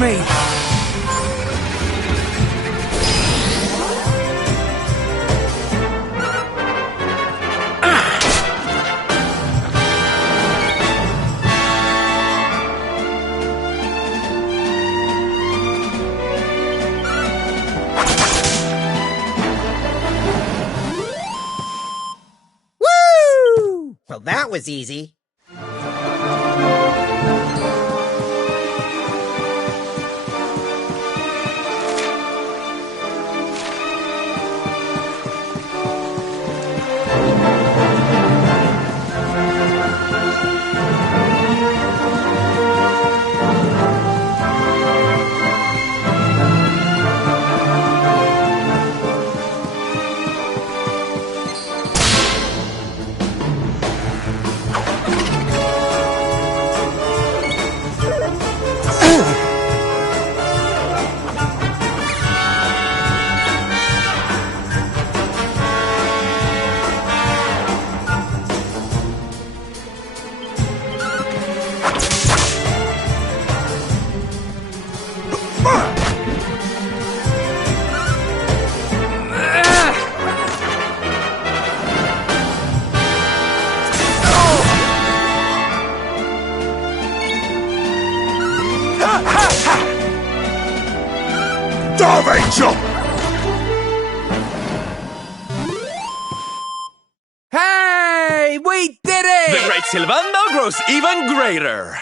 me! Woo! Well, that was easy. Dove Angel! Hey! We did it! The great Silvando grows even greater.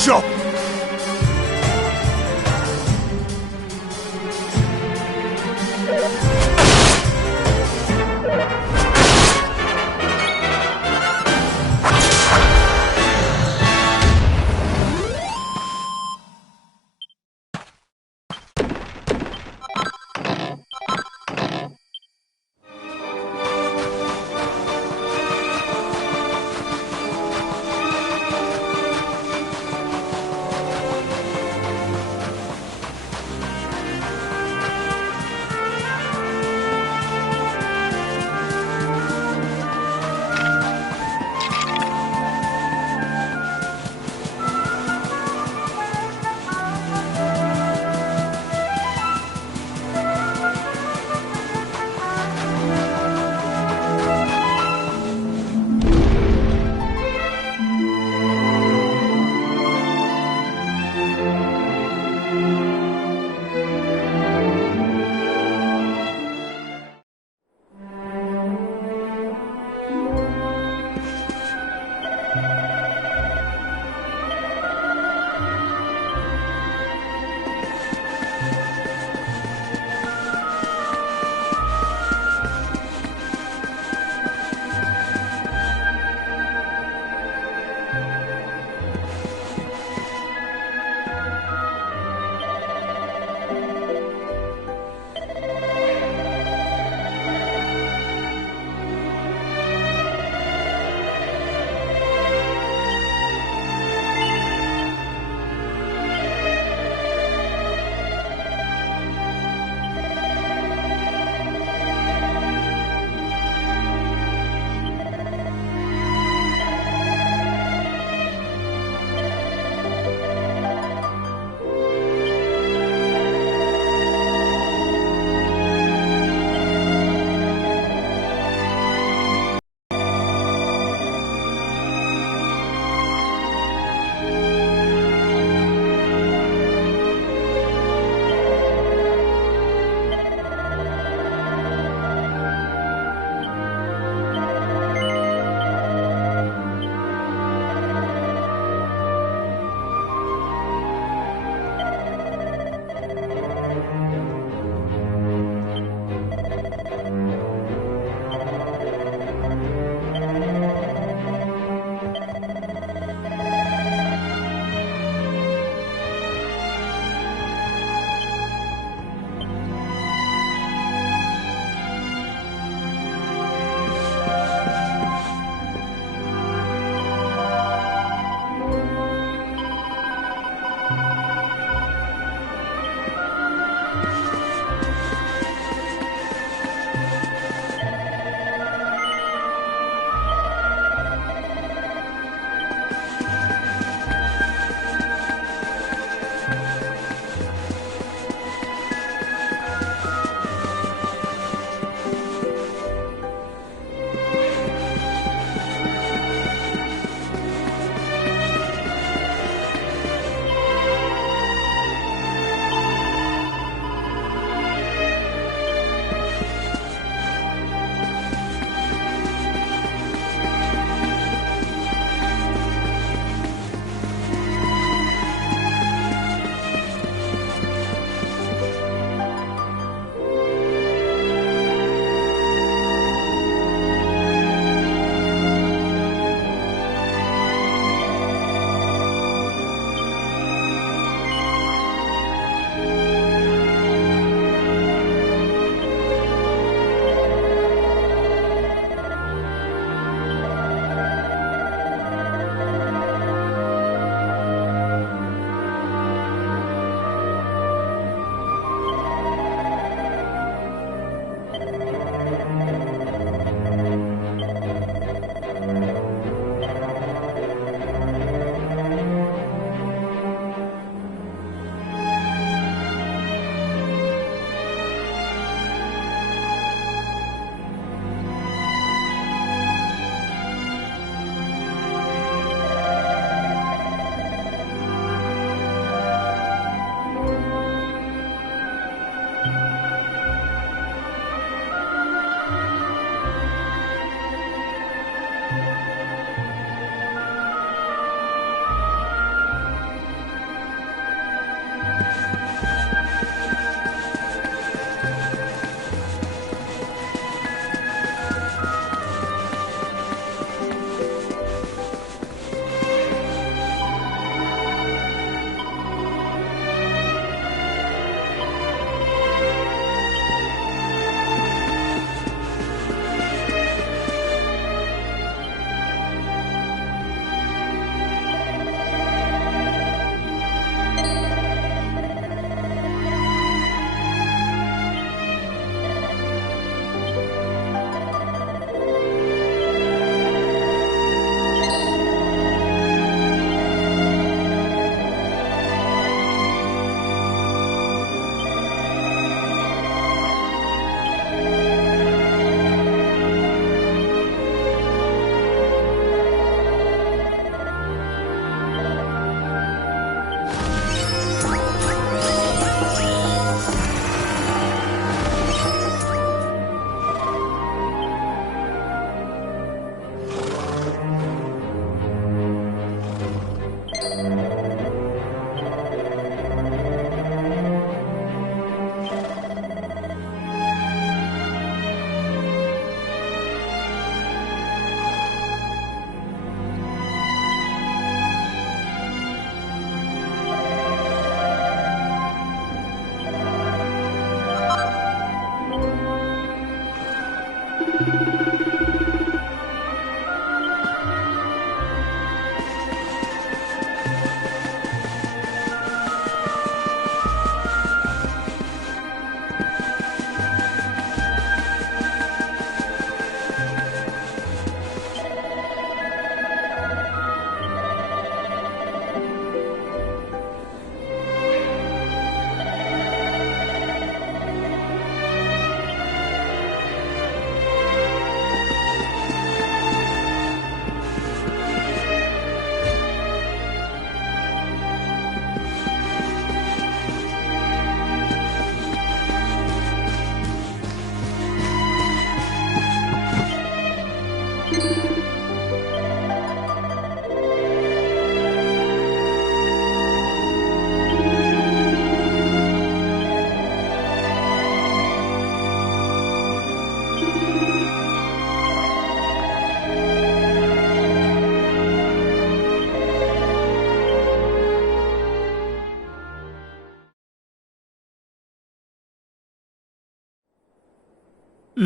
Angel!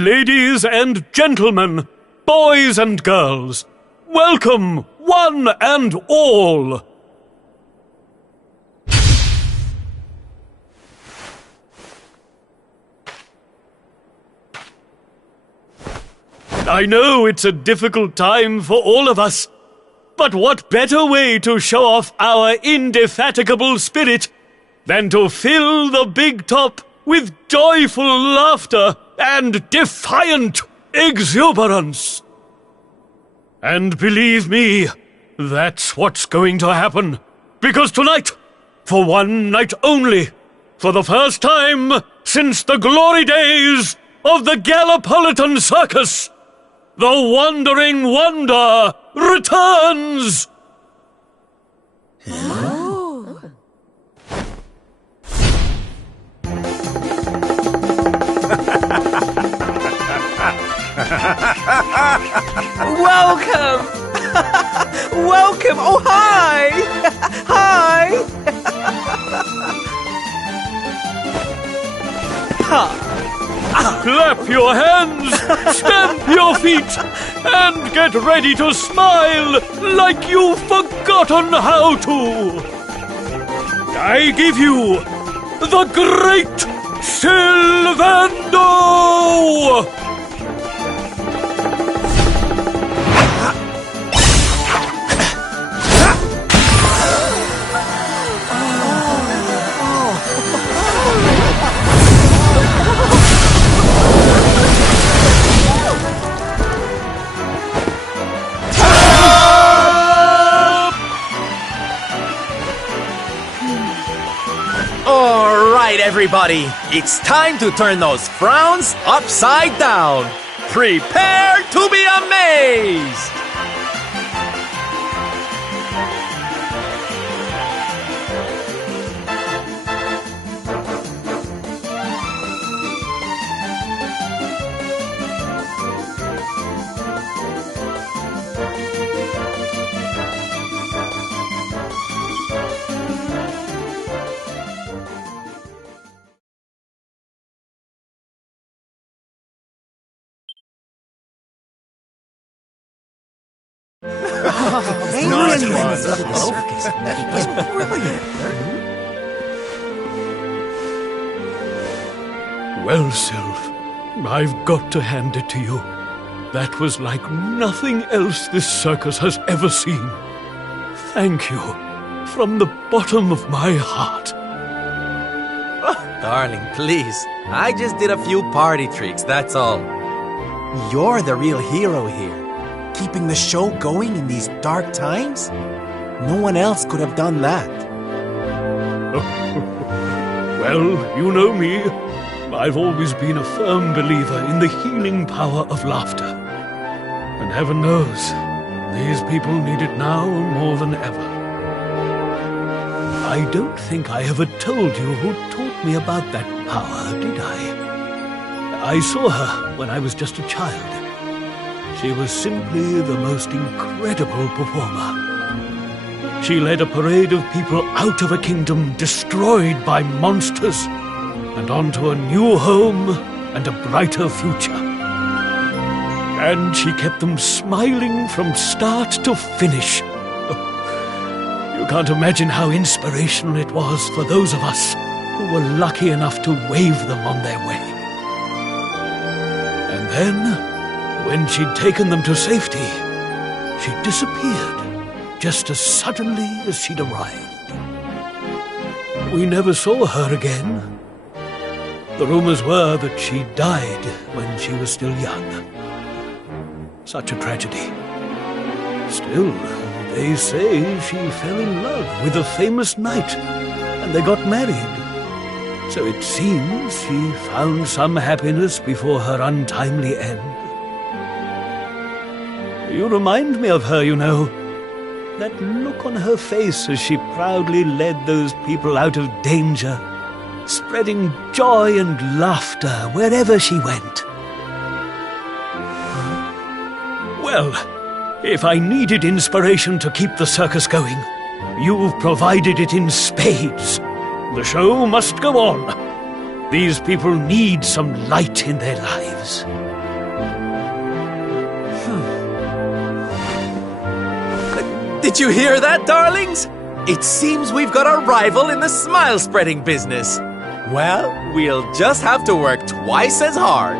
Ladies and gentlemen, boys and girls, welcome one and all. I know it's a difficult time for all of us, but what better way to show off our indefatigable spirit than to fill the big top with joyful laughter and defiant exuberance? And believe me, that's what's going to happen. Because tonight, for one night only, for the first time since the glory days of the Gallipolitan Circus, the Wandering Wonder returns! Welcome! Welcome! Oh, hi! Hi! Clap your hands, stamp your feet, and get ready to smile like you've forgotten how to. I give you the Great Sylvando! Alright, everybody, it's time to turn those frowns upside down. Prepare to be amazed! Well, Sylph, I've got to hand it to you. That was like nothing else this circus has ever seen. Thank you, from the bottom of my heart. Darling, please. I just did a few party tricks, that's all. You're the real hero here. Keeping the show going in these dark times? No one else could have done that. Well, you know me. I've always been a firm believer in the healing power of laughter. And heaven knows, these people need it now more than ever. I don't think I ever told you who taught me about that power, did I? I saw her when I was just a child. She was simply the most incredible performer. She led a parade of people out of a kingdom destroyed by monsters and onto a new home and a brighter future. And she kept them smiling from start to finish. You can't imagine how inspirational it was for those of us who were lucky enough to wave them on their way. And then, when she'd taken them to safety, she disappeared just as suddenly as she'd arrived. We never saw her again. The rumors were that she died when she was still young. Such a tragedy. Still, they say she fell in love with a famous knight, and they got married. So it seems she found some happiness before her untimely end. You remind me of her, you know. That look on her face as she proudly led those people out of danger, spreading joy and laughter wherever she went. Well, if I needed inspiration to keep the circus going, you've provided it in spades. The show must go on. These people need some light in their lives. Did you hear that, darlings? It seems we've got a rival in the smile-spreading business. Well, we'll just have to work twice as hard.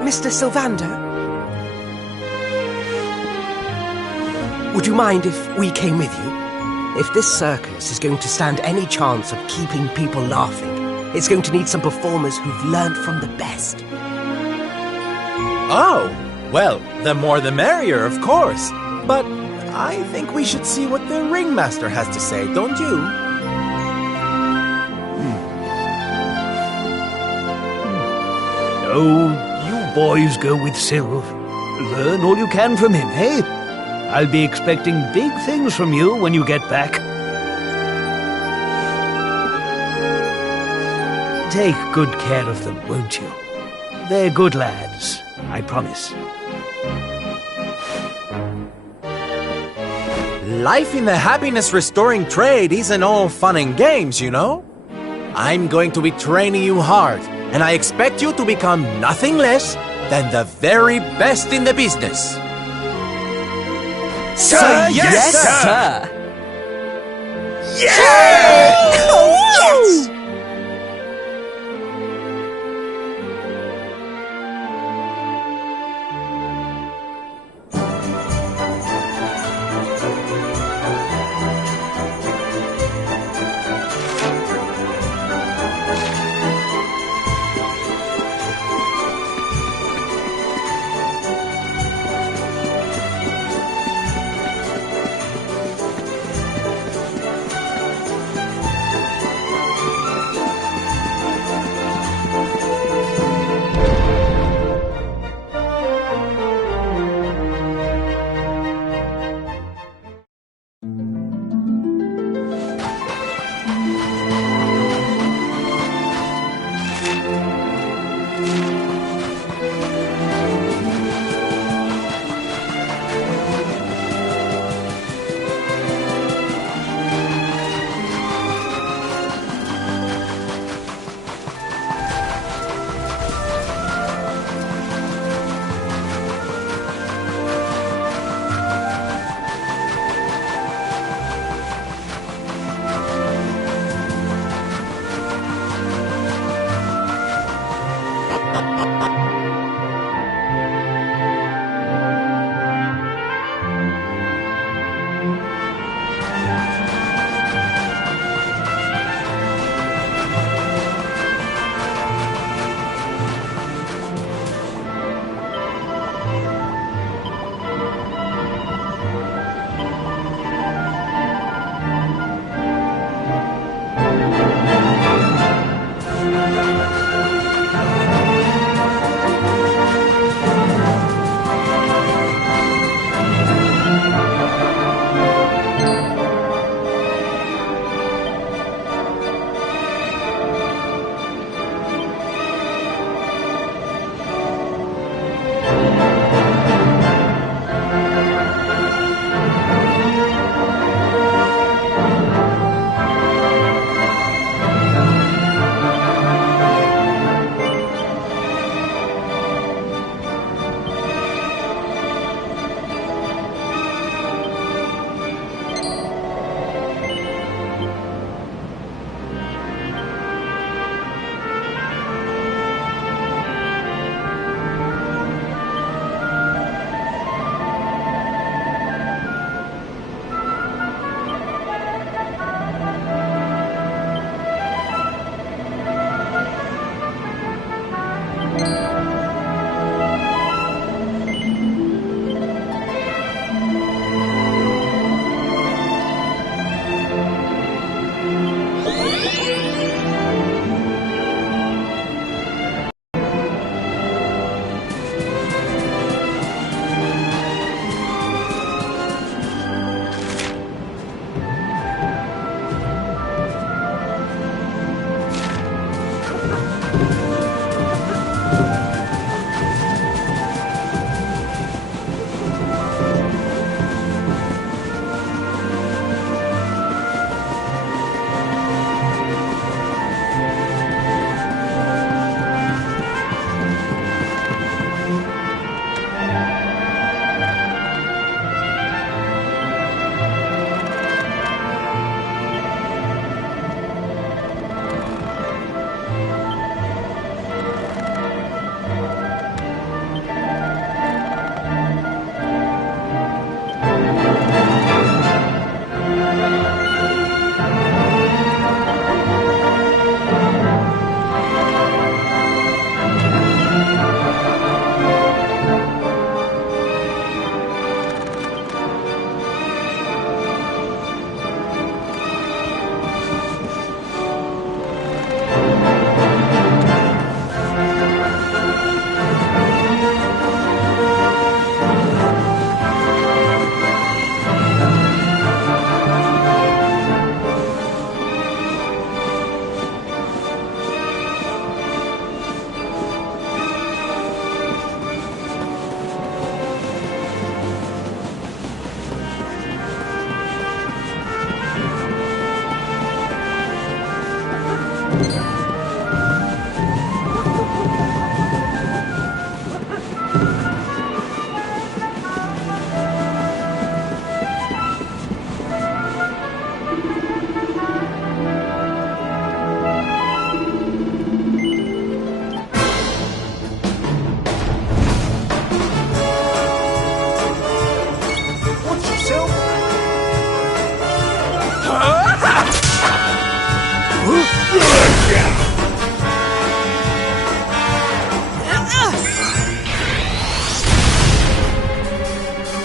Mr. Sylvander? Would you mind if we came with you? If this circus is going to stand any chance of keeping people laughing, it's going to need some performers who've learned from the best. Oh, well, the more the merrier, of course. But I think we should see what the ringmaster has to say, don't you? Oh, you boys go with Sylv. Learn all you can from him, eh? I'll be expecting big things from you when you get back. Take good care of them, won't you? They're good lads, I promise. Life in the happiness-restoring trade isn't all fun and games, you know? I'm going to be training you hard, and I expect you to become nothing less than the very best in the business. Sir, yes, sir! Oh, yes!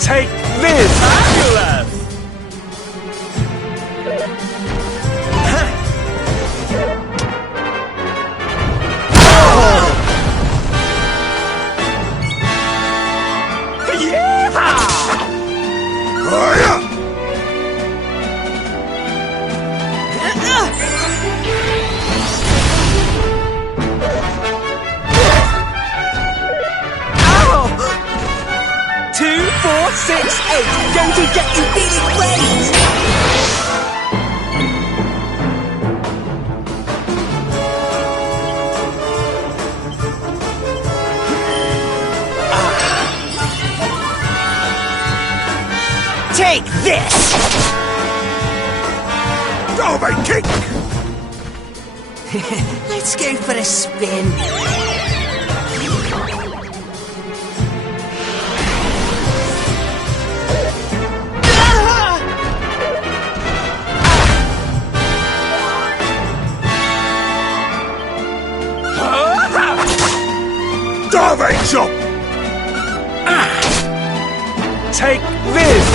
Take this! Fabulous! Going to get you feeling great! Take this! Derby kick! Let's go for a spin. Derby chop! Take this!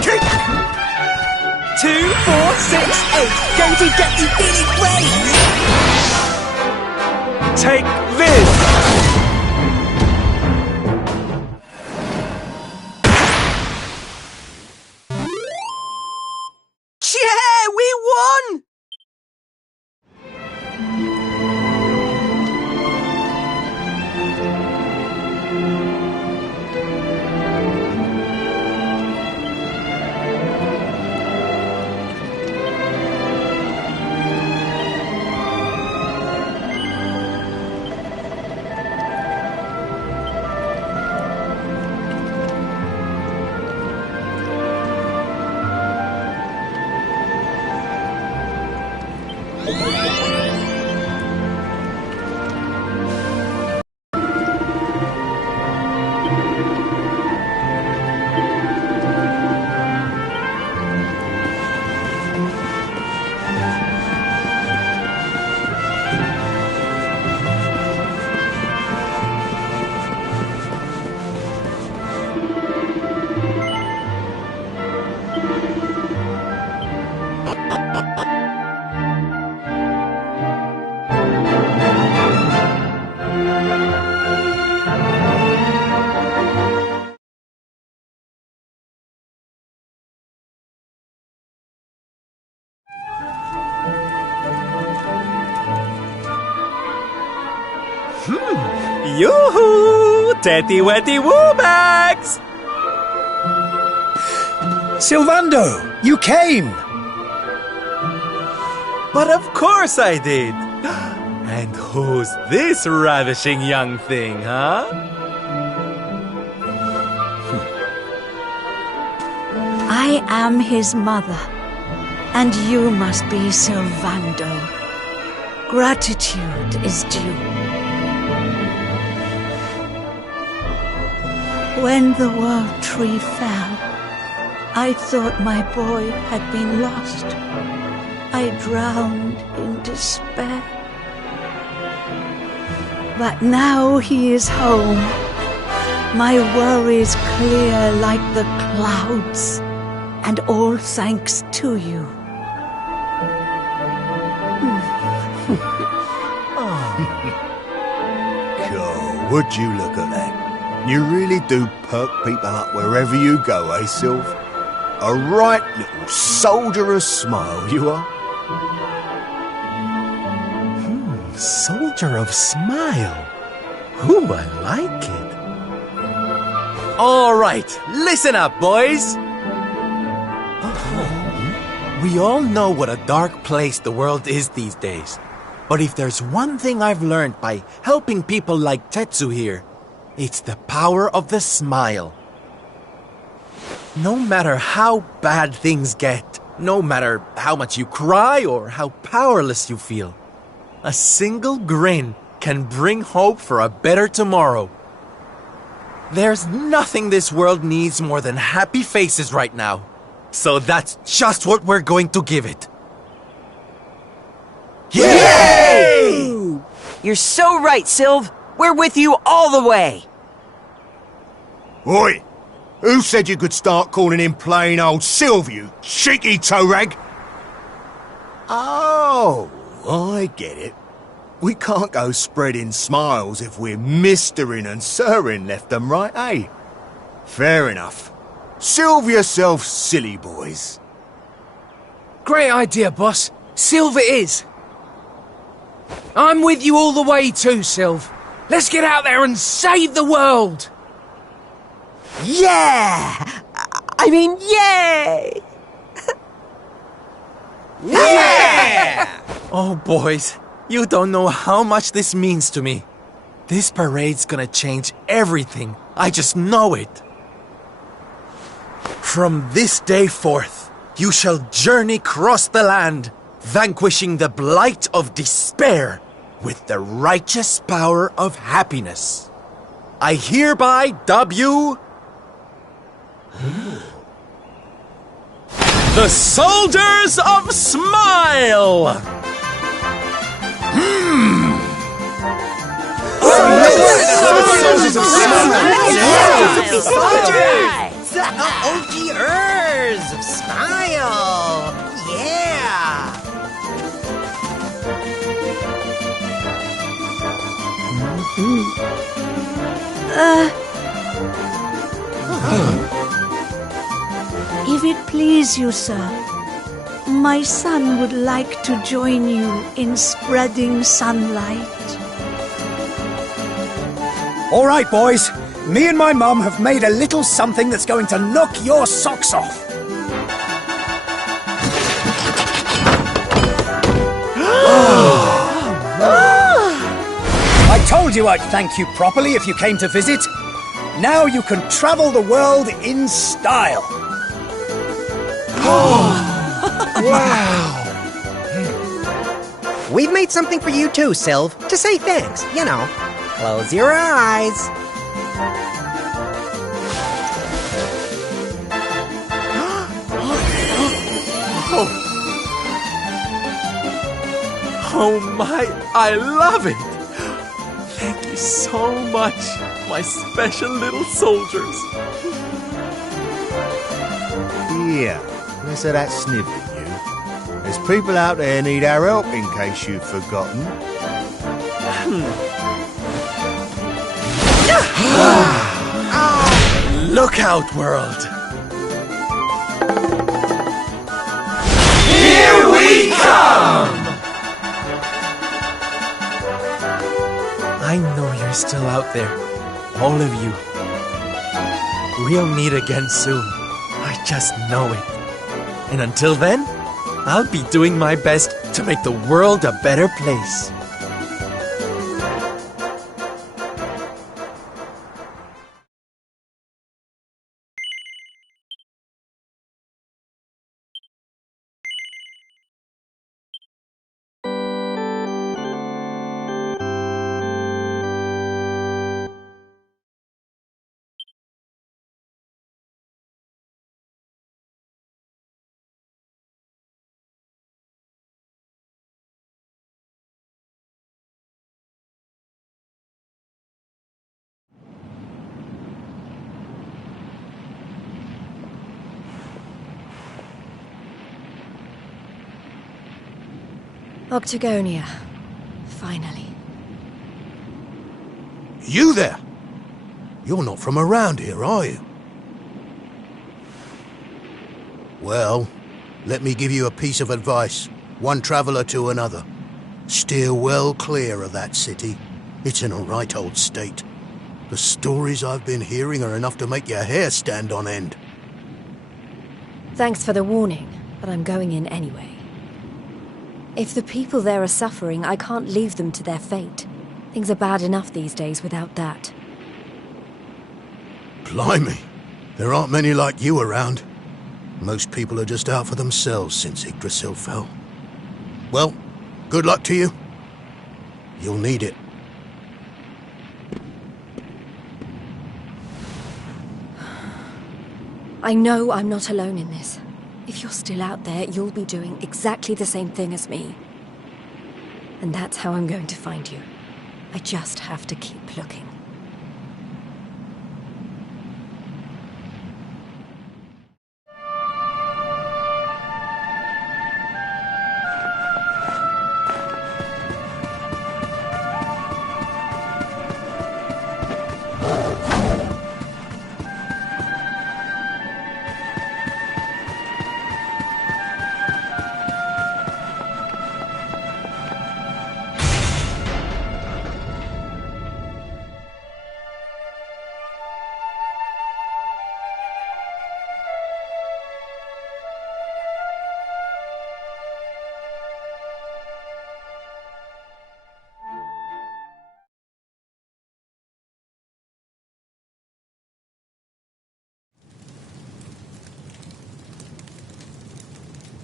Kick! 2, 4, 6, 8. Going to get you feeling great! Take this! Yeah, we won! Yoo-hoo! Tetty wetty woo bags! Silvando, you came! But of course I did! And who's this ravishing young thing, huh? I am his mother, and you must be Silvando. Gratitude is due. When the world tree fell, I thought my boy had been lost. I drowned in despair. But now he is home. My worries clear like the clouds, and all thanks to you. God, would you look at that? You really do perk people up wherever you go, eh, Sylv? A right little soldier of smile, you are. Soldier of smile. Ooh, I like it. All right, listen up, boys. We all know what a dark place the world is these days. But if there's one thing I've learned by helping people like Tetsu here, it's the power of the smile. No matter how bad things get, no matter how much you cry or how powerless you feel, a single grin can bring hope for a better tomorrow. There's nothing this world needs more than happy faces right now. So that's just what we're going to give it. Yay! You're so right, Sylv. We're with you all the way. Oi! Who said you could start calling him plain old Sylv, you cheeky toe rag? Oh, I get it. We can't go spreading smiles if we're mistering and sirring left and right, eh? Fair enough. Sylv yourself, silly boys. Great idea, boss. Sylv it is. I'm with you all the way too, Sylv. Let's get out there and save the world. Yeah! I mean, yay! Yeah! Oh, boys, you don't know how much this means to me. This parade's gonna change everything. I just know it. From this day forth, you shall journey across the land, vanquishing the blight of despair with the righteous power of happiness. I hereby dub you the Soldiers of Smile! Soldiers of Soldiers! The OGers of Smile! Yeah! If it please you, sir, my son would like to join you in spreading sunlight. All right, boys. Me and my mum have made a little something that's going to knock your socks off. I told you I'd thank you properly if you came to visit. Now you can travel the world in style. We've made something for you too, Sylv, to say thanks, you know. Close your eyes. Oh my, I love it! Thank you so much, my special little soldiers. Yeah, let's have that sniff at you. There's people out there need our help in case you've forgotten. Look out, world! Here we come! I know you're still out there, all of you. We'll meet again soon. I just know it. And until then, I'll be doing my best to make the world a better place. Octagonia. Finally. You there? You're not from around here, are you? Well, let me give you a piece of advice, one traveller to another. Steer well clear of that city. It's in a right old state. The stories I've been hearing are enough to make your hair stand on end. Thanks for the warning, but I'm going in anyway. If the people there are suffering, I can't leave them to their fate. Things are bad enough these days without that. Blimey, there aren't many like you around. Most people are just out for themselves since Yggdrasil fell. Well, good luck to you. You'll need it. I know I'm not alone in this. If you're still out there, you'll be doing exactly the same thing as me. And that's how I'm going to find you. I just have to keep looking.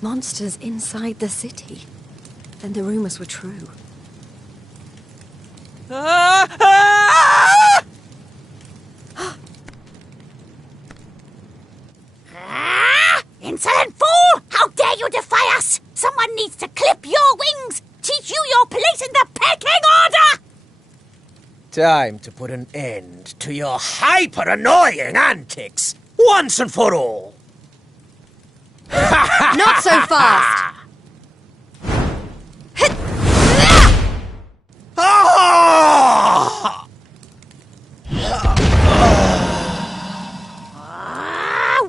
Monsters inside the city. Then the rumors were true. Insolent fool! How dare you defy us! Someone needs to clip your wings! Teach you your place in the pecking order! Time to put an end to your hyper-annoying antics, once and for all. Not so fast!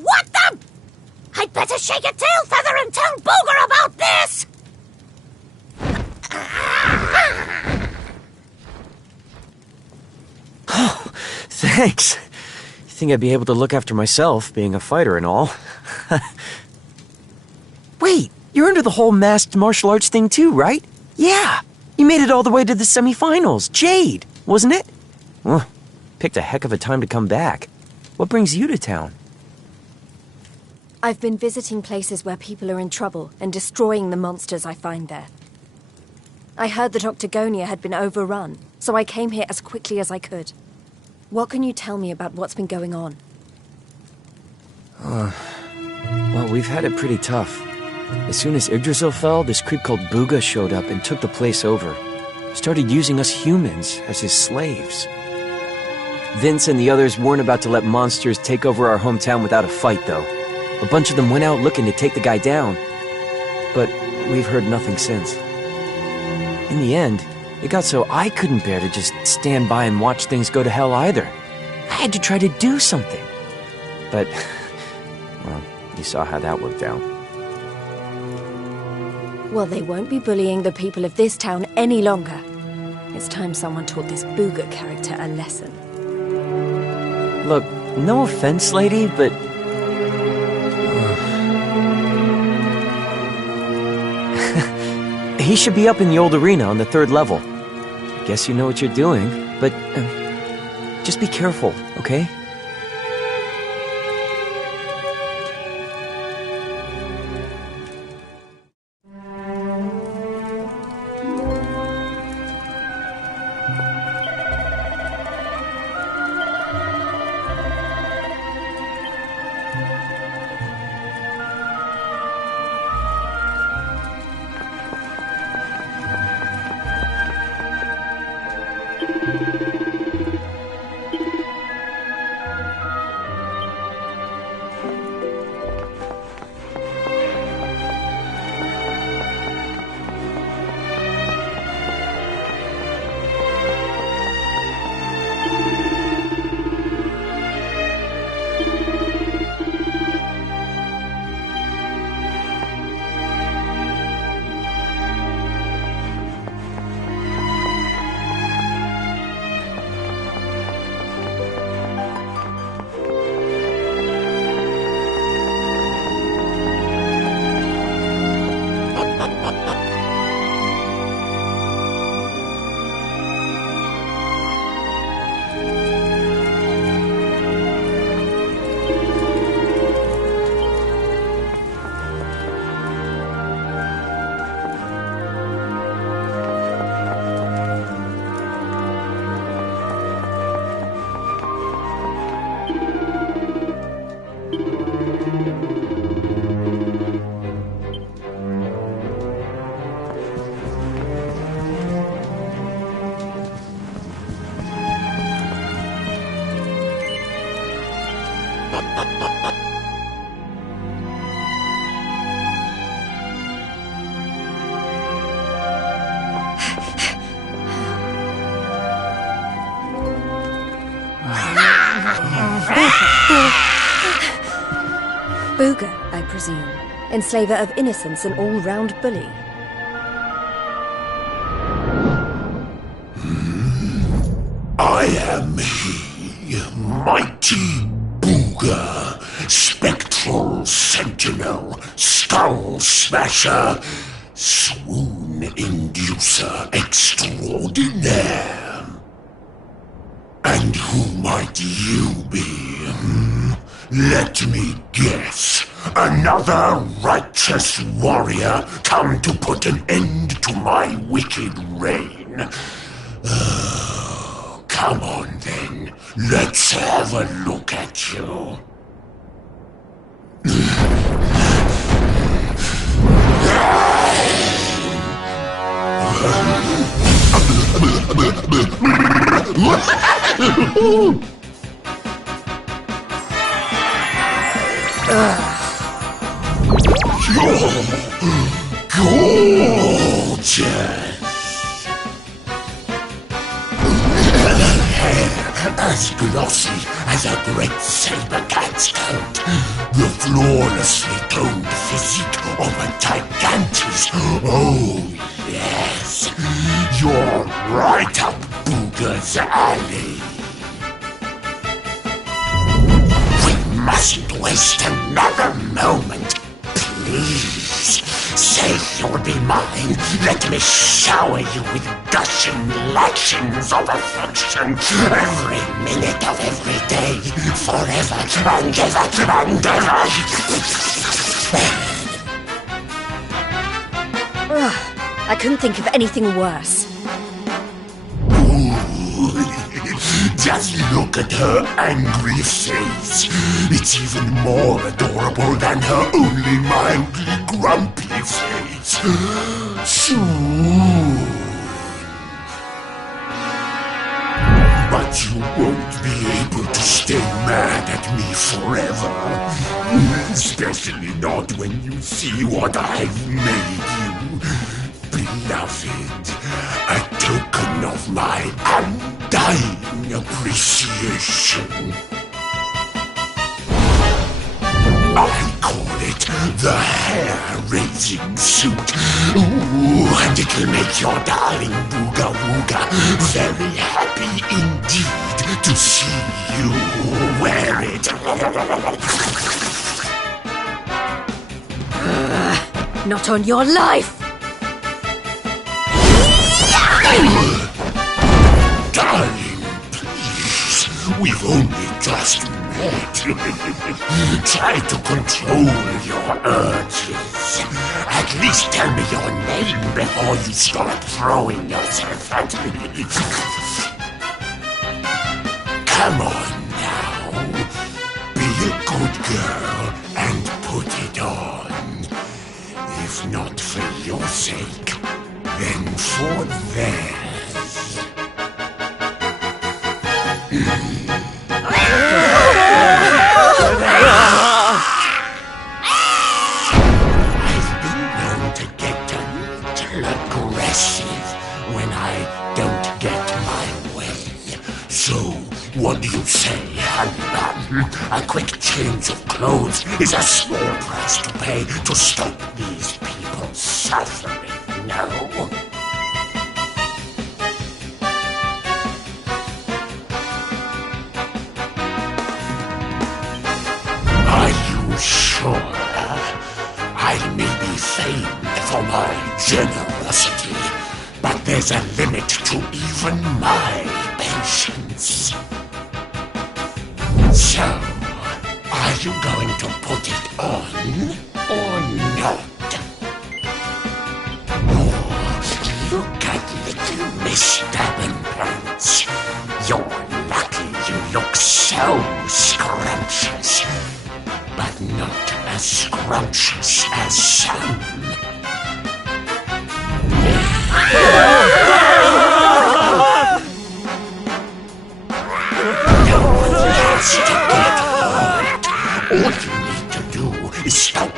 What the? I'd better shake a tail feather and tell Booger about this! Thanks. You think I'd be able to look after myself, being a fighter and all? Wait, you're into the whole masked martial arts thing too, right? Yeah, you made it all the way to the semifinals. Jade, wasn't it? Well, picked a heck of a time to come back. What brings you to town? I've been visiting places where people are in trouble and destroying the monsters I find there. I heard that Octagonia had been overrun, so I came here as quickly as I could. What can you tell me about what's been going on? Well, we've had it pretty tough. As soon as Yggdrasil fell, this creep called Booga showed up and took the place over. Started using us humans as his slaves. Vince and the others weren't about to let monsters take over our hometown without a fight, though. A bunch of them went out looking to take the guy down. But we've heard nothing since. In the end, it got so I couldn't bear to just stand by and watch things go to hell either. I had to try to do something. But, well, you saw how that worked out. Well, they won't be bullying the people of this town any longer. It's time someone taught this Booga character a lesson. Look, no offense, lady, but... he should be up in the old arena on the 3rd level. I guess you know what you're doing, but... just be careful, okay? presume. Enslaver of innocence and all-round bully. I am he, mighty Booga, spectral sentinel, skull smasher, swoon inducer extraordinaire. And who might you be? Let me guess. Another righteous warrior come to put an end to my wicked reign. Come on then, let's have a look at you. Gorgeous! As glossy as a great saber cat's coat. The flawlessly toned physique of a gigantis. Oh, yes. You're right up Booga's alley. We mustn't waste another moment. Please, say you'll be mine. Let me shower you with gushing lashings of affection every minute of every day, forever and ever and ever. I couldn't think of anything worse. Just look at her angry face. It's even more adorable than her only mildly grumpy face. Soon. But you won't be able to stay mad at me forever. Especially not when you see what I've made you. Beloved, a token of my undying appreciation. I call it the hair-raising suit. Ooh, and it'll make your darling Booga Wooga very happy indeed to see you wear it. Not on your life! Darling, please, we've only just met. Try to control your urges. At least tell me your name before you start throwing yourself at me. Come on now. Be a good girl and put it on. If not for your sake, then for theirs. I've been known to get a little aggressive when I don't get my way. So, what do you say, honey? A quick change of clothes is a small price to pay to stop these people suffering, no? Sure, I may be famed for my generosity, but there's a limit to even my patience. So, are you going to put it on or not? Oh, look at little Miss Pants. You're lucky you look so scrumptious. But not as scrumptious as some. No one has to get hurt. All you need to do is stop.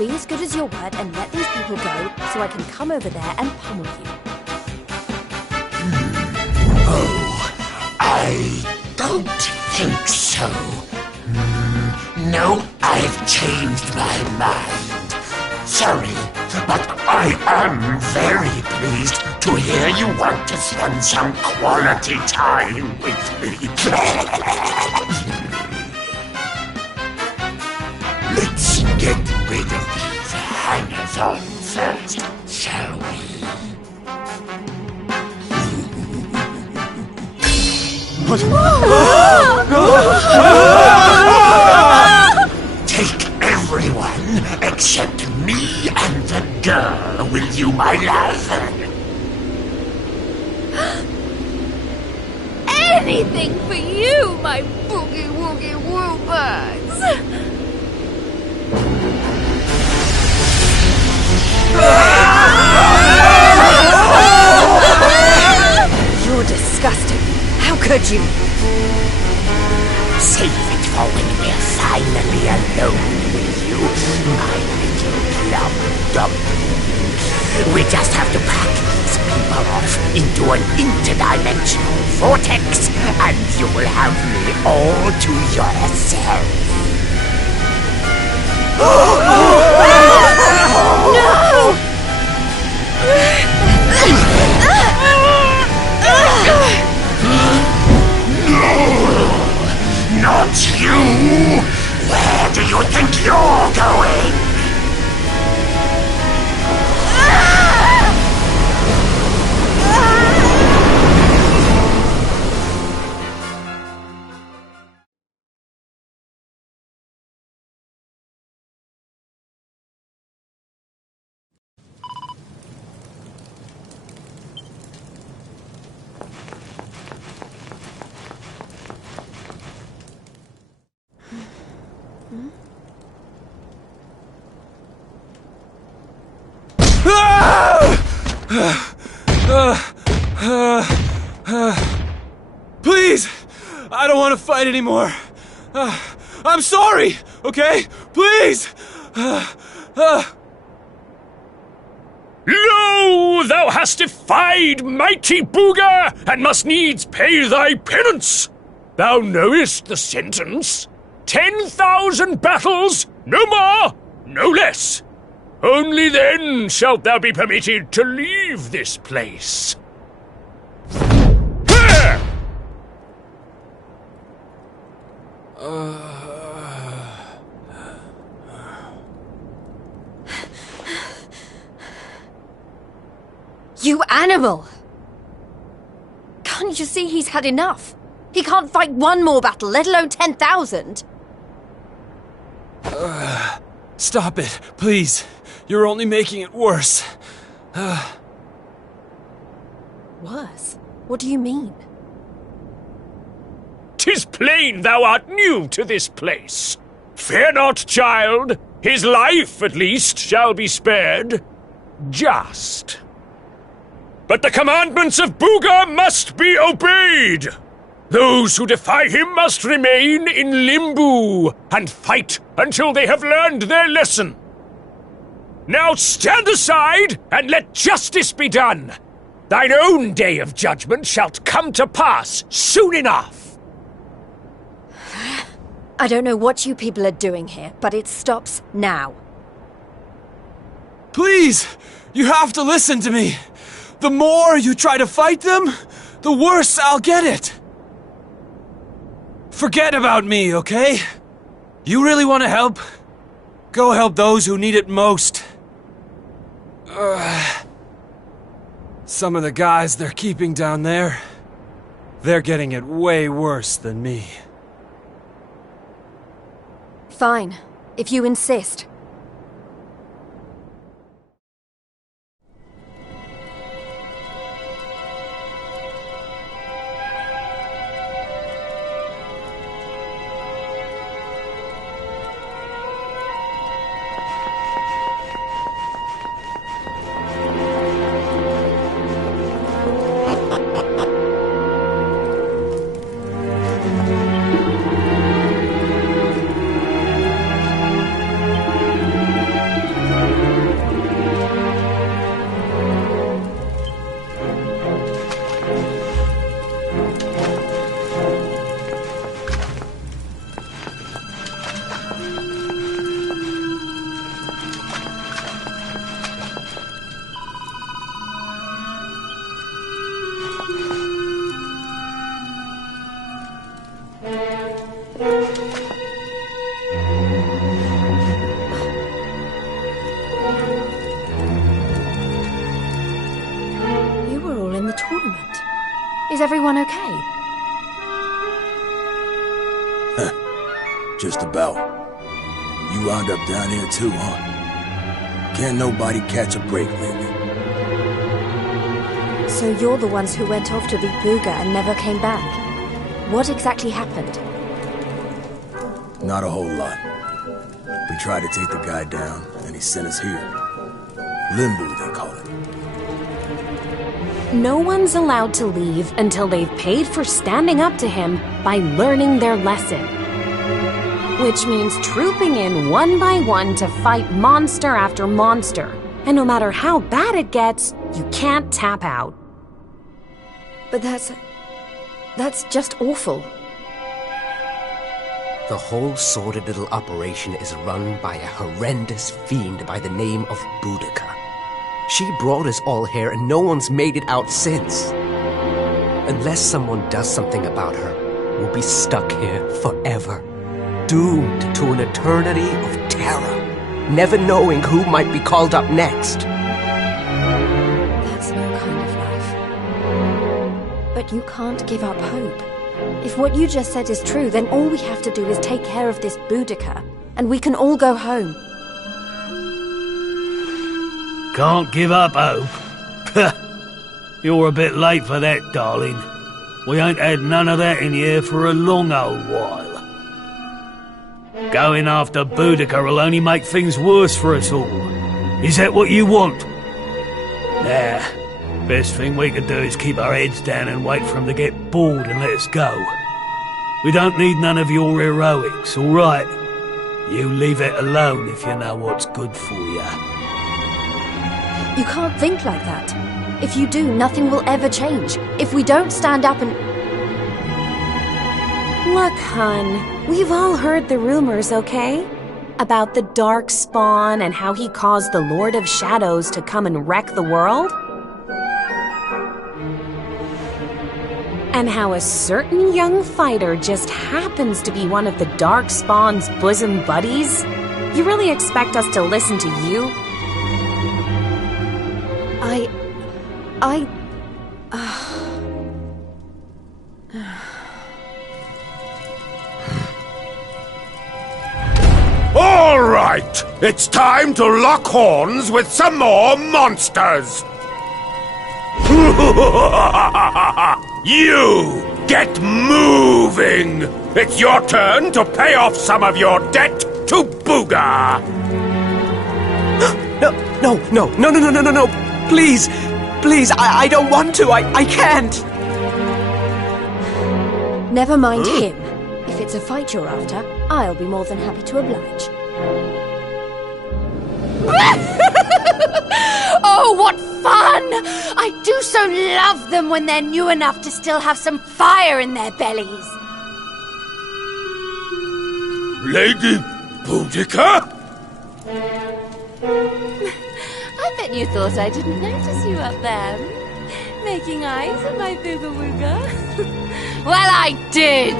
be as good as your word and let these people go so I can come over there and pummel you. Oh, I don't think so. No, I've changed my mind. Sorry, but I am very pleased to hear you want to spend some quality time with me. Let's get rid of these hangers-on first, shall we? Take everyone except me and the girl with you, my love. Anything for you, my boogie-woogie-woo birds! You're disgusting. How could you? Save it for when we're finally alone with you, my little plum dumpling. We just have to pack these people off into an interdimensional vortex, and you will have me all to yourself. Not you! Where do you think you're going? Please! I don't want to fight anymore. I'm sorry, okay? Please! Lo, thou hast defied mighty Booga, and must needs pay thy penance. Thou knowest the sentence. 10,000 battles, no more, no less. Only then shalt thou be permitted to leave this place. You animal! Can't you see he's had enough? He can't fight one more battle, let alone 10,000. Stop it, please. You're only making it worse. Worse? What do you mean? 'Tis plain thou art new to this place. Fear not, child. His life, at least, shall be spared. Just. But the commandments of Booga must be obeyed. Those who defy him must remain in limbo and fight until they have learned their lesson. Now stand aside and let justice be done. Thine own day of judgment shalt come to pass soon enough. I don't know what you people are doing here, but it stops now. Please! You have to listen to me. The more you try to fight them, the worse I'll get it. Forget about me, okay? You really want to help? Go help those who need it most. Some of the guys they're keeping down there, they're getting it way worse than me. Fine, if you insist. tournament. Is everyone okay? Just about. You wound up down here too, huh? Can't nobody catch a break lately. So you're the ones who went off to beat Booga and never came back. What exactly happened? Not a whole lot. We tried to take the guy down, and he sent us here. Limbo, they call it. No one's allowed to leave until they've paid for standing up to him by learning their lesson. Which means trooping in one by one to fight monster after monster. And no matter how bad it gets, you can't tap out. But that's just awful. The whole sordid little operation is run by a horrendous fiend by the name of Boudica. She brought us all here and no one's made it out since. Unless someone does something about her, we'll be stuck here forever. Doomed to an eternity of terror, never knowing who might be called up next. That's no kind of life. But you can't give up hope. If what you just said is true, then all we have to do is take care of this Boudica, and we can all go home. Can't give up hope? You're a bit late for that, darling. We ain't had none of that in here for a long old while. Going after Boudica will only make things worse for us all. Is that what you want? Nah. Best thing we can do is keep our heads down and wait for him to get bored and let us go. We don't need none of your heroics, all right? You leave it alone if you know what's good for you. You can't think like that. If you do, nothing will ever change. If we don't stand up and... Look, hun, we've all heard the rumors, okay? About the Dark Spawn and how he caused the Lord of Shadows to come and wreck the world? And how a certain young fighter just happens to be one of the Dark Spawn's bosom buddies? You really expect us to listen to you? All right, it's time to lock horns with some more monsters. You get moving. It's your turn to pay off some of your debt to Booga. No. Please, I don't want to. I can't. Never mind him. If it's a fight you're after, I'll be more than happy to oblige. Oh, what fun! I do so love them when they're new enough to still have some fire in their bellies. Lady Boudica? I bet you thought I didn't notice you up there. Making eyes at my Booga Wooga. Well, I did!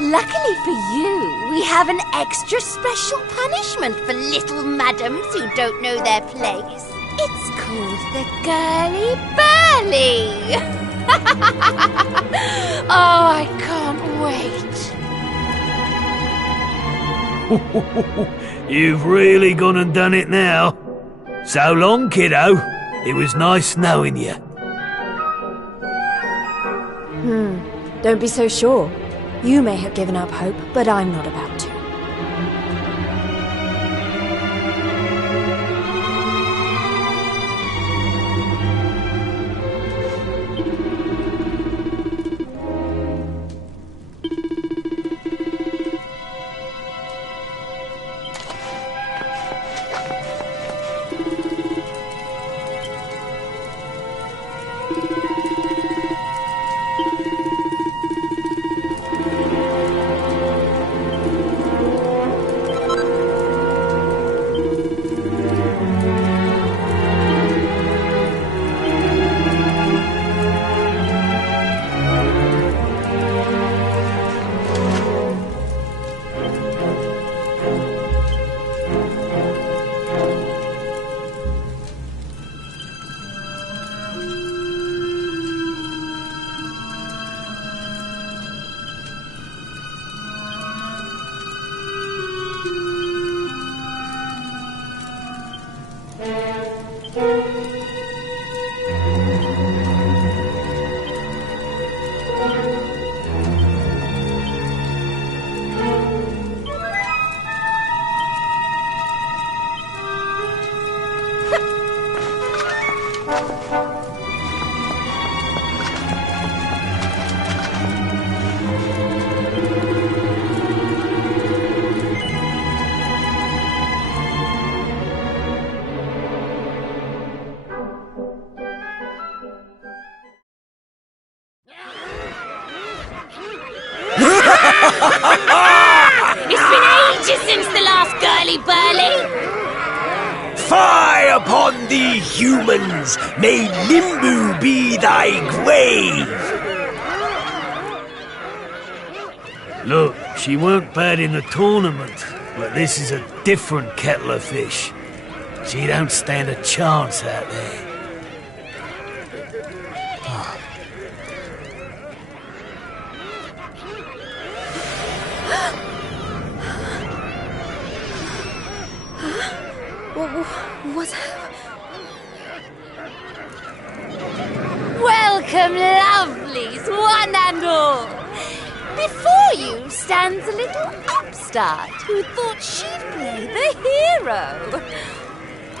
Luckily for you, we have an extra special punishment for little madams who don't know their place. It's called the Girly Burly. Oh, I can't wait. You've really gone and done it now. So long, kiddo. It was nice knowing you. Don't be so sure. You may have given up hope, but I'm not about to. It's been ages since the last girly burly. Fie upon thee, humans! May Limbu be thy grave! Look, she weren't bad in the tournament, but this is a different kettle of fish. She don't stand a chance out there. What? Welcome, lovelies, one and all. Before you stands a little upstart who thought she'd play the hero.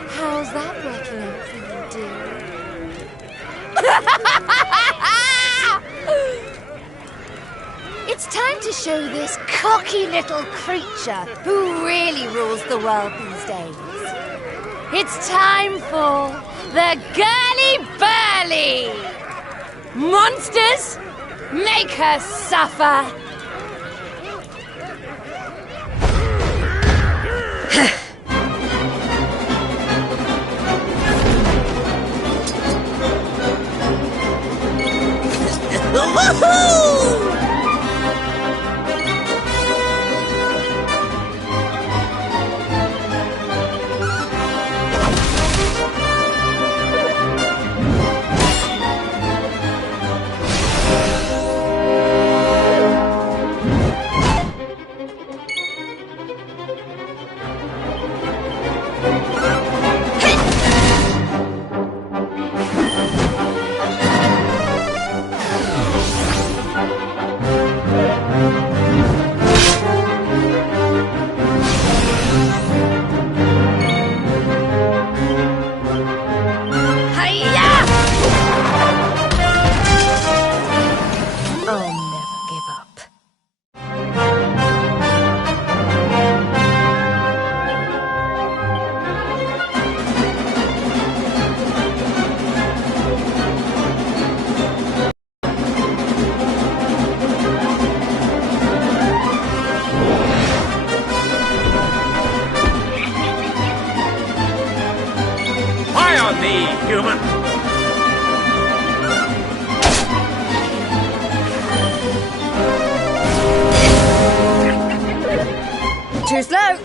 How's that working out for you, dear? It's time to show this cocky little creature who really rules the world these days. It's time for the Girly Burly! Monsters, make her suffer! Woohoo! Human! Too slow.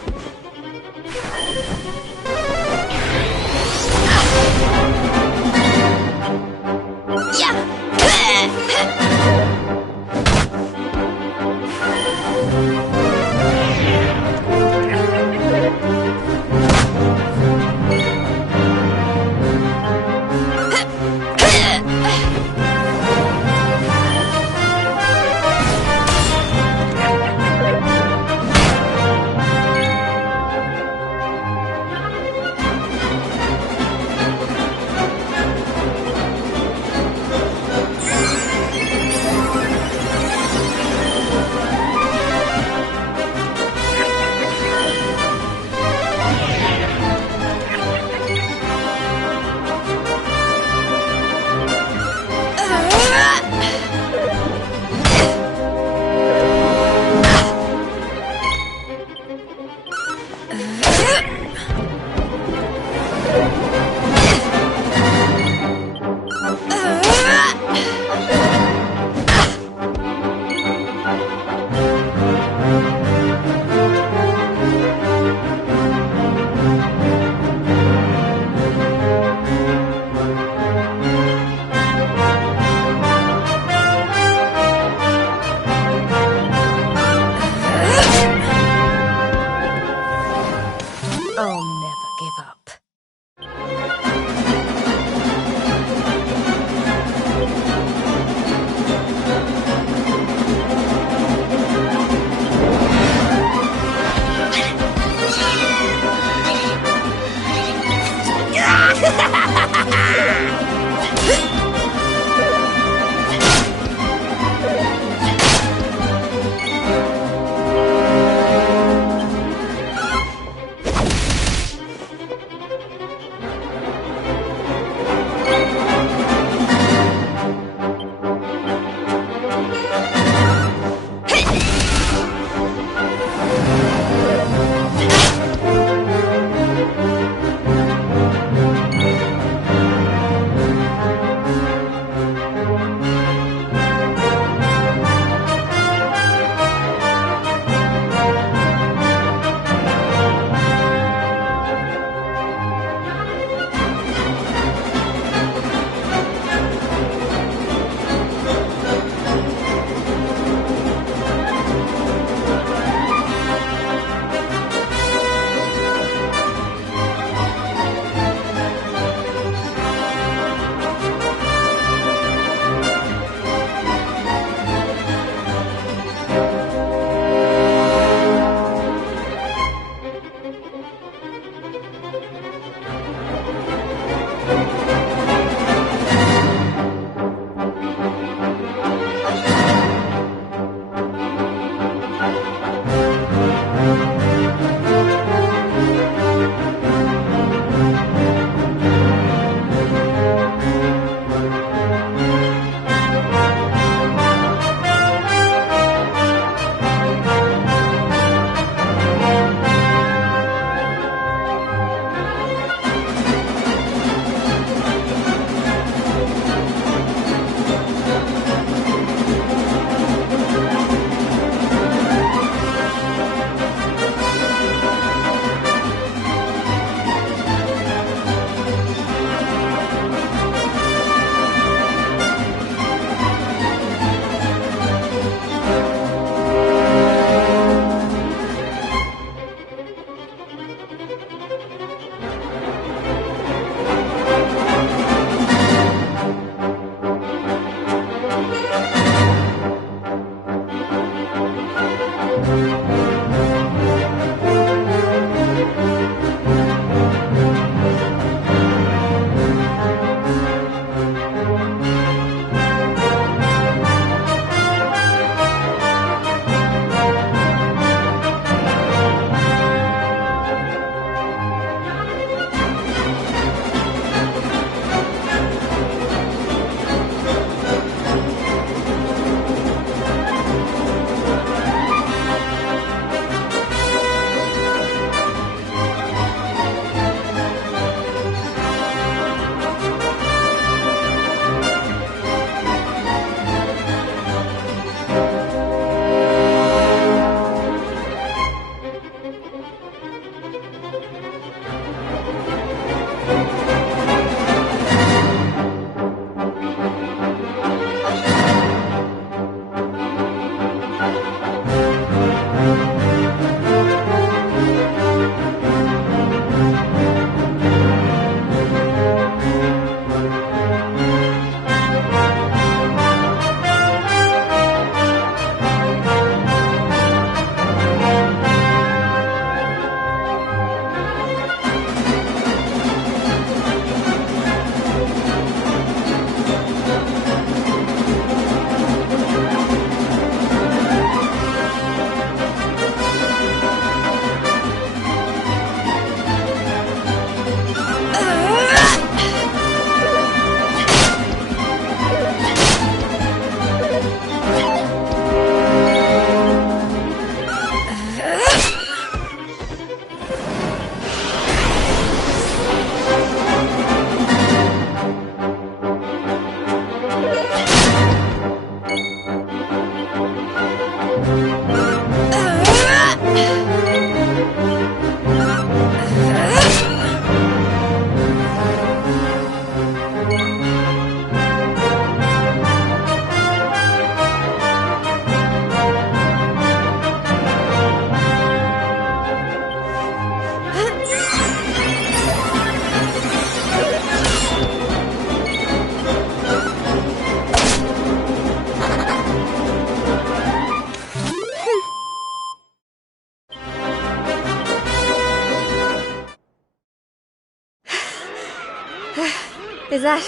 Is that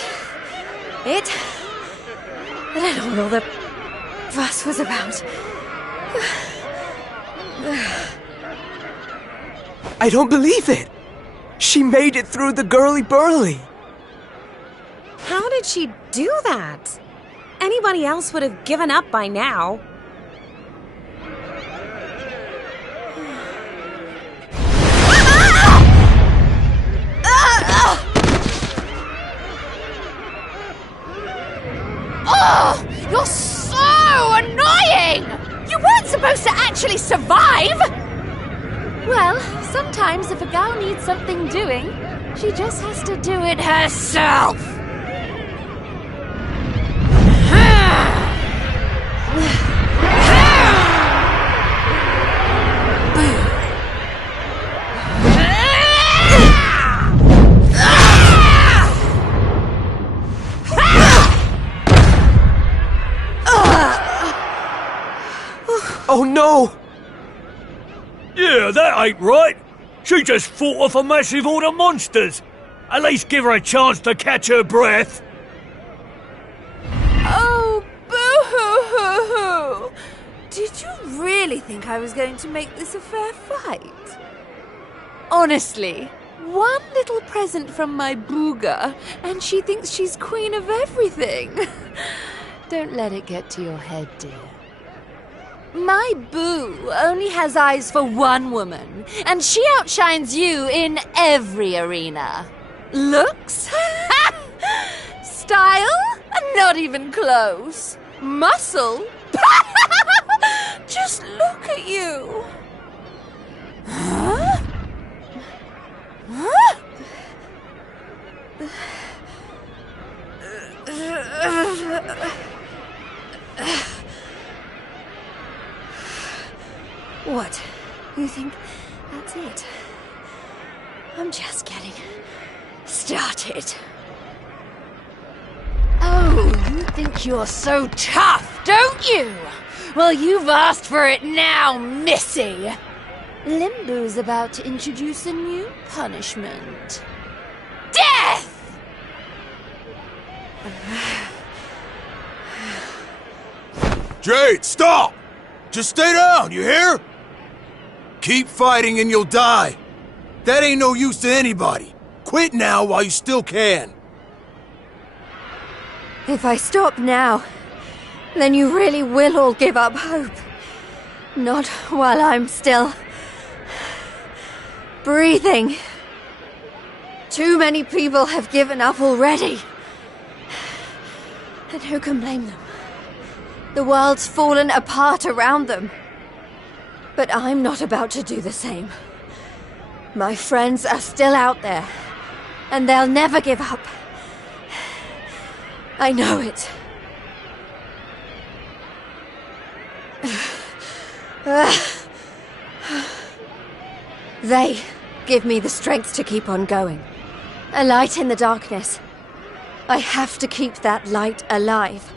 it? I don't know what all the fuss was about. I don't believe it! She made it through the girly-burly! How did she do that? Anybody else would have given up by now. Oh, you're so annoying! You weren't supposed to actually survive! Well, sometimes if a girl needs something doing, she just has to do it herself. Oh no! Yeah, that ain't right. She just fought off a massive horde of monsters. At least give her a chance to catch her breath. Oh, boo-hoo-hoo-hoo! Did you really think I was going to make this a fair fight? Honestly, one little present from my booga, and she thinks she's queen of everything. Don't let it get to your head, dear. My boo only has eyes for one woman, and she outshines you in every arena. Looks? Style? Not even close. Muscle? Just look at you. Huh? Huh? What? You think that's it? I'm just getting started. Oh, you think you're so tough, don't you? Well, you've asked for it now, Missy. Limbo's about to introduce a new punishment. Death! Jade, stop! Just stay down, you hear? Keep fighting and you'll die. That ain't no use to anybody. Quit now while you still can. If I stop now, then you really will all give up hope. Not while I'm still breathing. Too many people have given up already. And who can blame them? The world's fallen apart around them. But I'm not about to do the same. My friends are still out there, and they'll never give up. I know it. They give me the strength to keep on going. A light in the darkness. I have to keep that light alive.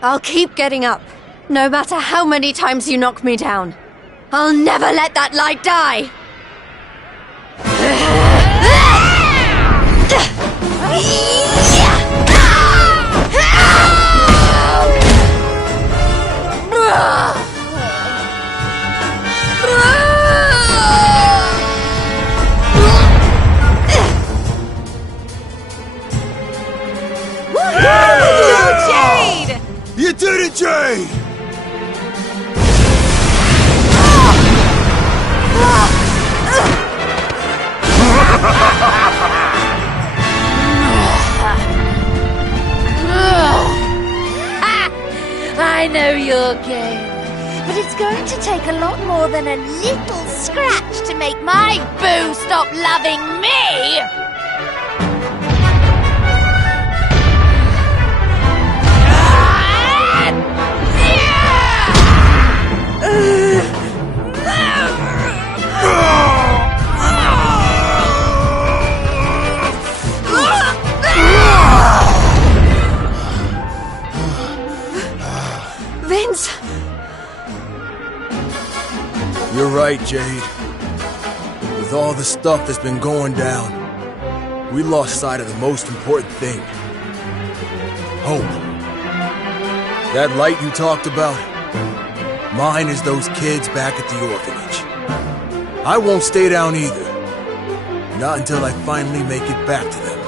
I'll keep getting up, no matter how many times you knock me down. I'll never let that light die! Jade! You did it, Jade! I know your game, but it's going to take a lot more than a little scratch to make my boo stop loving me! Vince! You're right, Jade. With all the stuff that's been going down, We lost sight of the most important thing. Hope. That light you talked about? Mine is those kids back at the orphanage. I won't stay down either. Not until I finally make it back to them.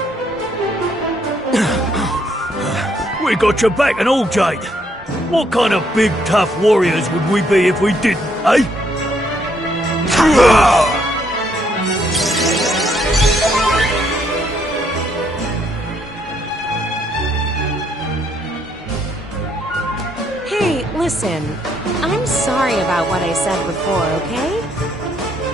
We got your back and all, Jade. What kind of big, tough warriors would we be if we didn't, eh? Hey, listen. I'm sorry about what I said before, okay?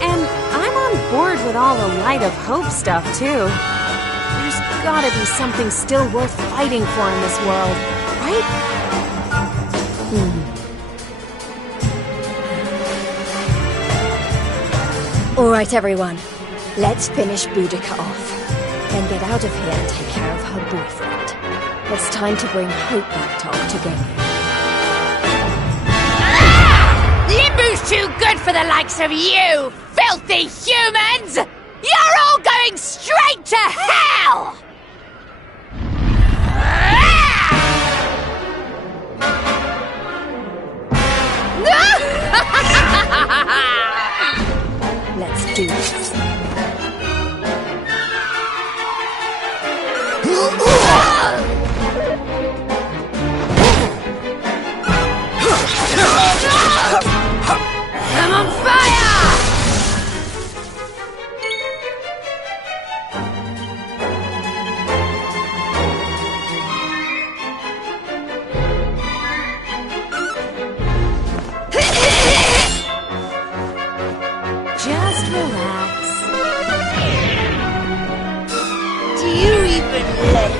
And I'm on board with all the Light of Hope stuff, too. There's gotta be something still worth fighting for in this world, right? All right, everyone. Let's finish Boudica off. Then get out of here and take care of her boyfriend. It's time to bring hope back to Octagonia. Limbu's too good for the likes of you, filthy humans! You're all going straight to hell! Let's do this. I'm on fire! Just relax. Do you even live?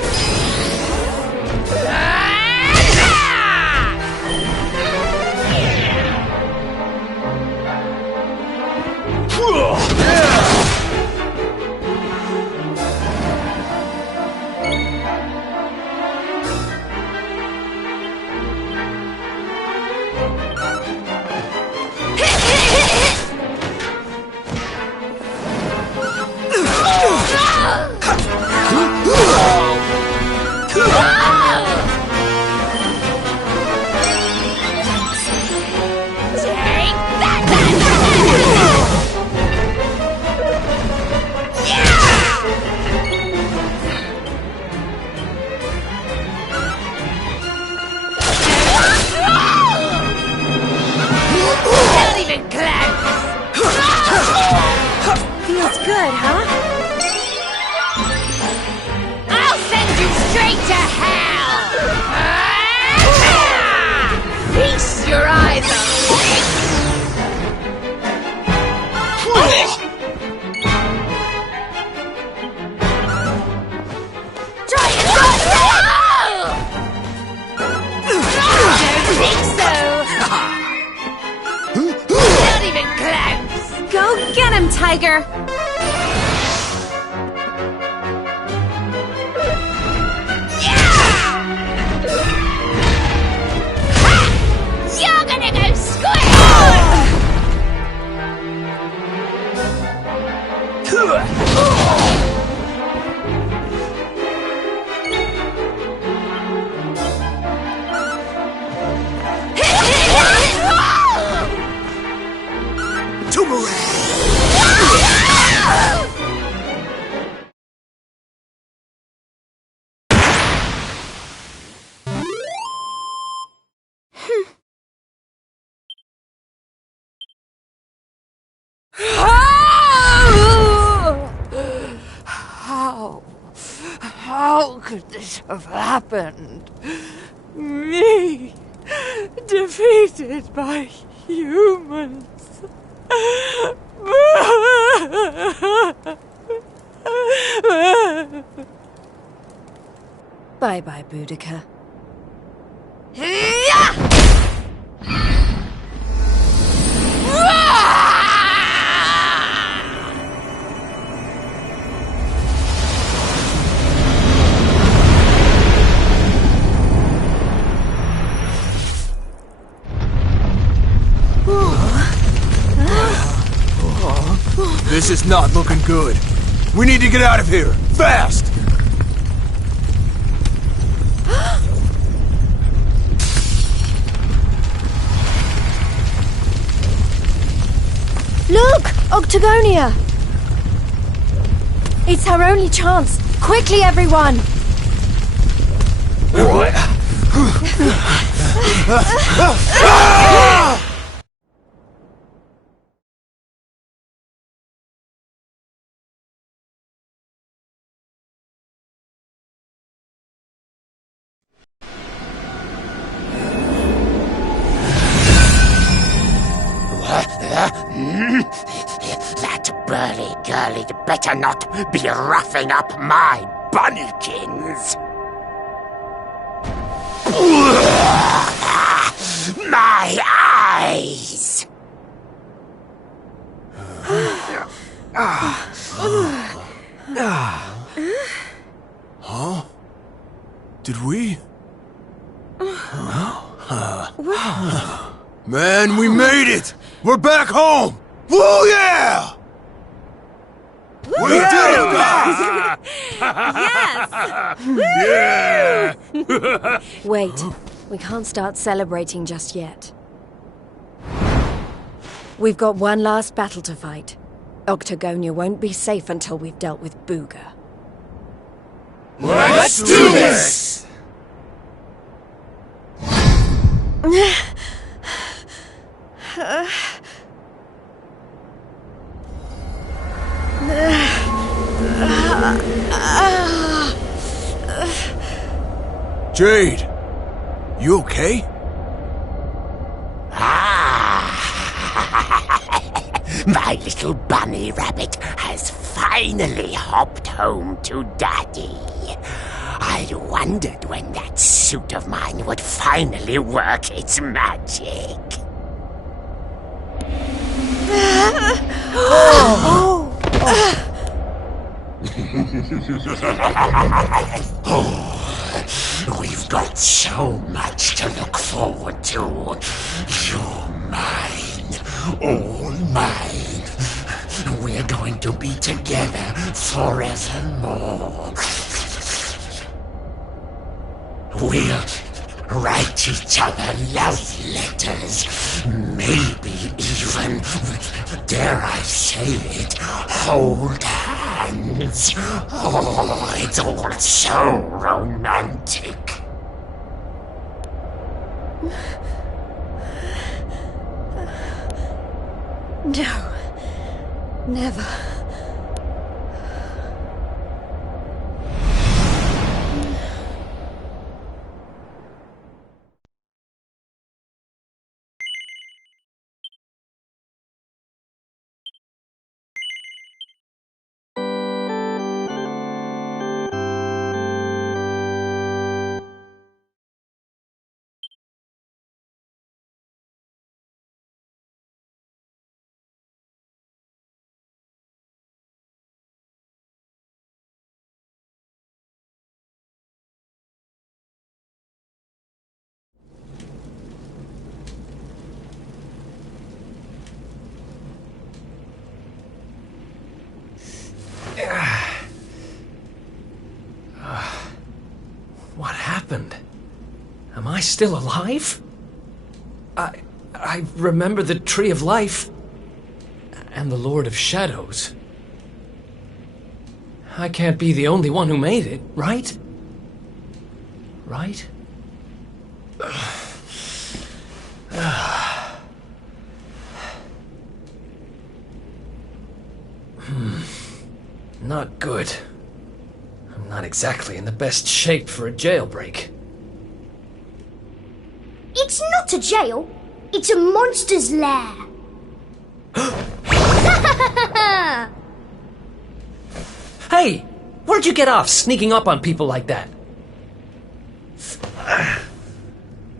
Feels good, huh? I'll send you straight to hell! Feast your eyes on me! Try it! Don't think so! Not even close! Go get him, Tiger! You're gonna go squish! How could this have happened? Me, defeated by humans. Bye-bye, Boudica. This is not looking good. We need to get out of here, fast! Look! Octagonia! It's our only chance. Quickly, everyone! That burly girl'd better not be roughing up my bunnykins. My eyes! Huh? Did we? Man, we made it! We're back home! Woo yeah! We did it, guys! Yes! Yeah! Wait, we can't start celebrating just yet. We've got one last battle to fight. Octagonia won't be safe until we've dealt with Booga. Let's do this! Jade, you okay? My little bunny rabbit has finally hopped home to Daddy. I wondered when that suit of mine would finally work its magic. We've got so much to look forward to. You're mine, all mine. We're going to be together forevermore. We'll write each other love letters. Maybe even, dare I say it, hold hands. Oh, it's all so romantic. No. Never. What happened? Am I still alive? I remember the Tree of Life and the Lord of Shadows. I can't be the only one who made it, right? Right? Not good. I'm not exactly in the best shape for a jailbreak. It's not a jail. It's a monster's lair. Hey! Where'd you get off sneaking up on people like that?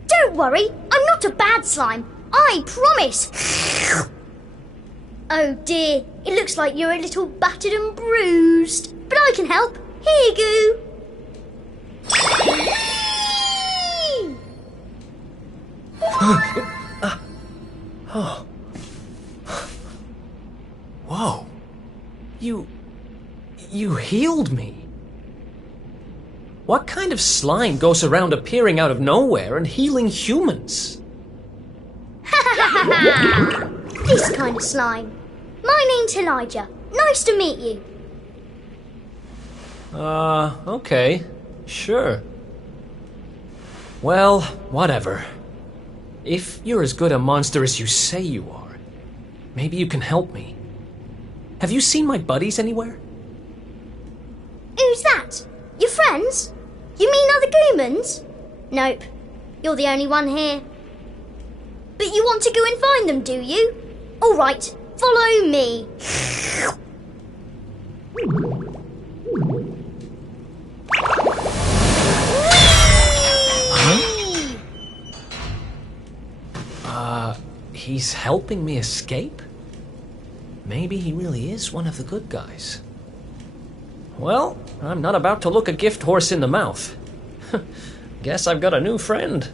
Don't worry, I'm not a bad slime. I promise. Oh dear, it looks like you're a little battered and bruised. But I can help. Here you go. Oh. Whoa. You healed me. What kind of slime goes around appearing out of nowhere and healing humans? This kind of slime. My name's Elijah. Nice to meet you. Okay. Sure. Well, whatever. If you're as good a monster as you say you are, maybe you can help me. Have you seen my buddies anywhere? Who's that? Your friends? You mean other humans? Nope. You're the only one here. But you want to go and find them, do you? All right, follow me. He's helping me escape? Maybe he really is one of the good guys. Well, I'm not about to look a gift horse in the mouth. Guess I've got a new friend.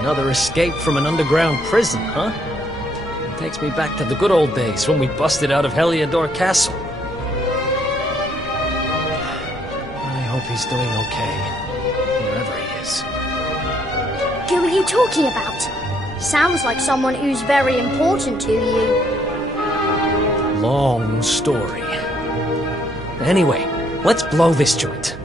Another escape from an underground prison, huh? It takes me back to the good old days when we busted out of Heliodor Castle. I hope he's doing okay, wherever he is. Who are you talking about? Sounds like someone who's very important to you. Long story. Anyway, let's blow this joint.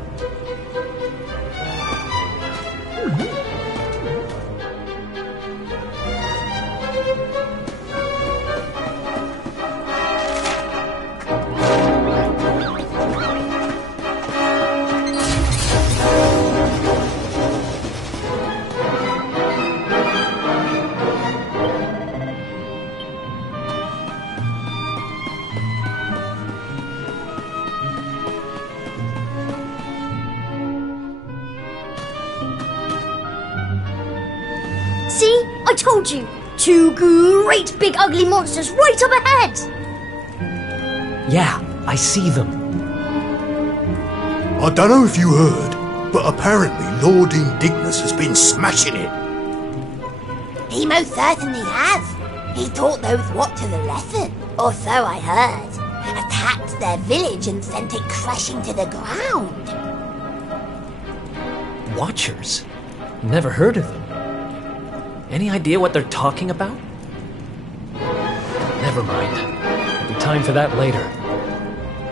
See? I told you! 2 great big ugly monsters right up ahead! Yeah, I see them. I don't know if you heard, but apparently Lord Indignus has been smashing it. He most certainly has. He taught those Watchers a lesson, or so I heard. Attacked their village and sent it crashing to the ground. Watchers? Never heard of them. Any idea what they're talking about? Never mind. There'll be time for that later.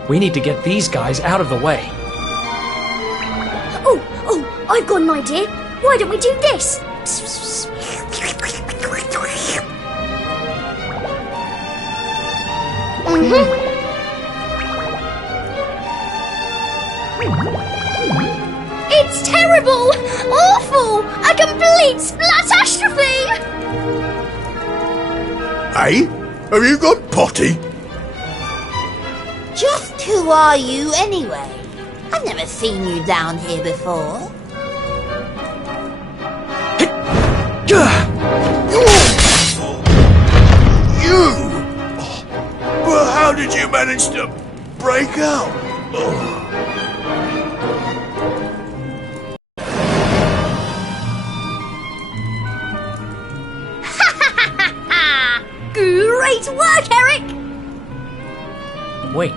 We need to get these guys out of the way. Oh, I've got an idea. Why don't we do this? It's terrible! Awful! A complete splatastrophe! Hey? Have you gone potty? Just who are you anyway? I've never seen you down here before. You! But how did you manage to break out? Great work, Eric! Wait,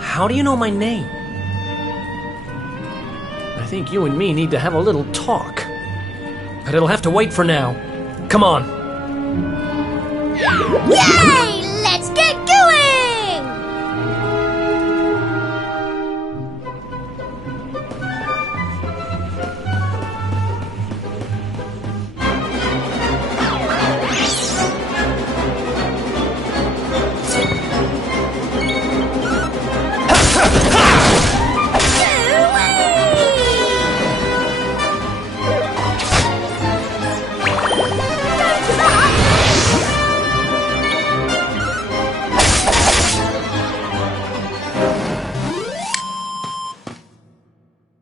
how do you know my name? I think you and me need to have a little talk. But it'll have to wait for now. Come on. Yay! Let's get going!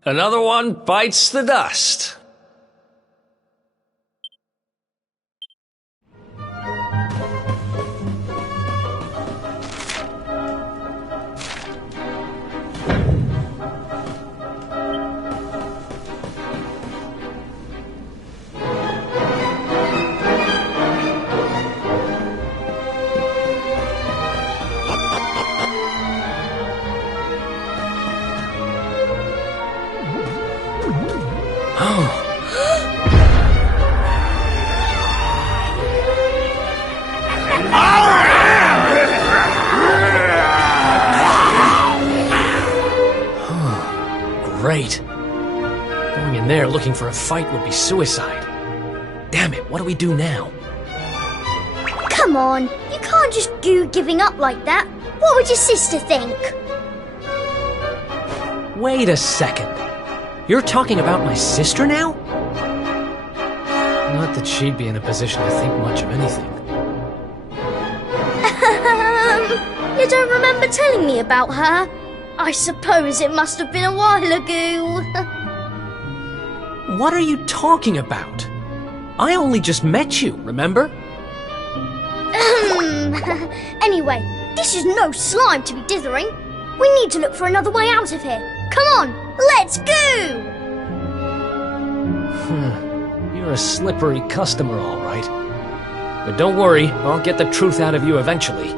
Another one bites the dust. Great. Going in there looking for a fight would be suicide. Damn it, what do we do now? Come on, you can't just go giving up like that. What would your sister think? Wait a second. You're talking about my sister now? Not that she'd be in a position to think much of anything. You don't remember telling me about her? I suppose it must have been a while ago. What are you talking about? I only just met you, remember? Anyway, this is no slime to be dithering. We need to look for another way out of here. Come on, let's go! You're a slippery customer, all right. But don't worry, I'll get the truth out of you eventually.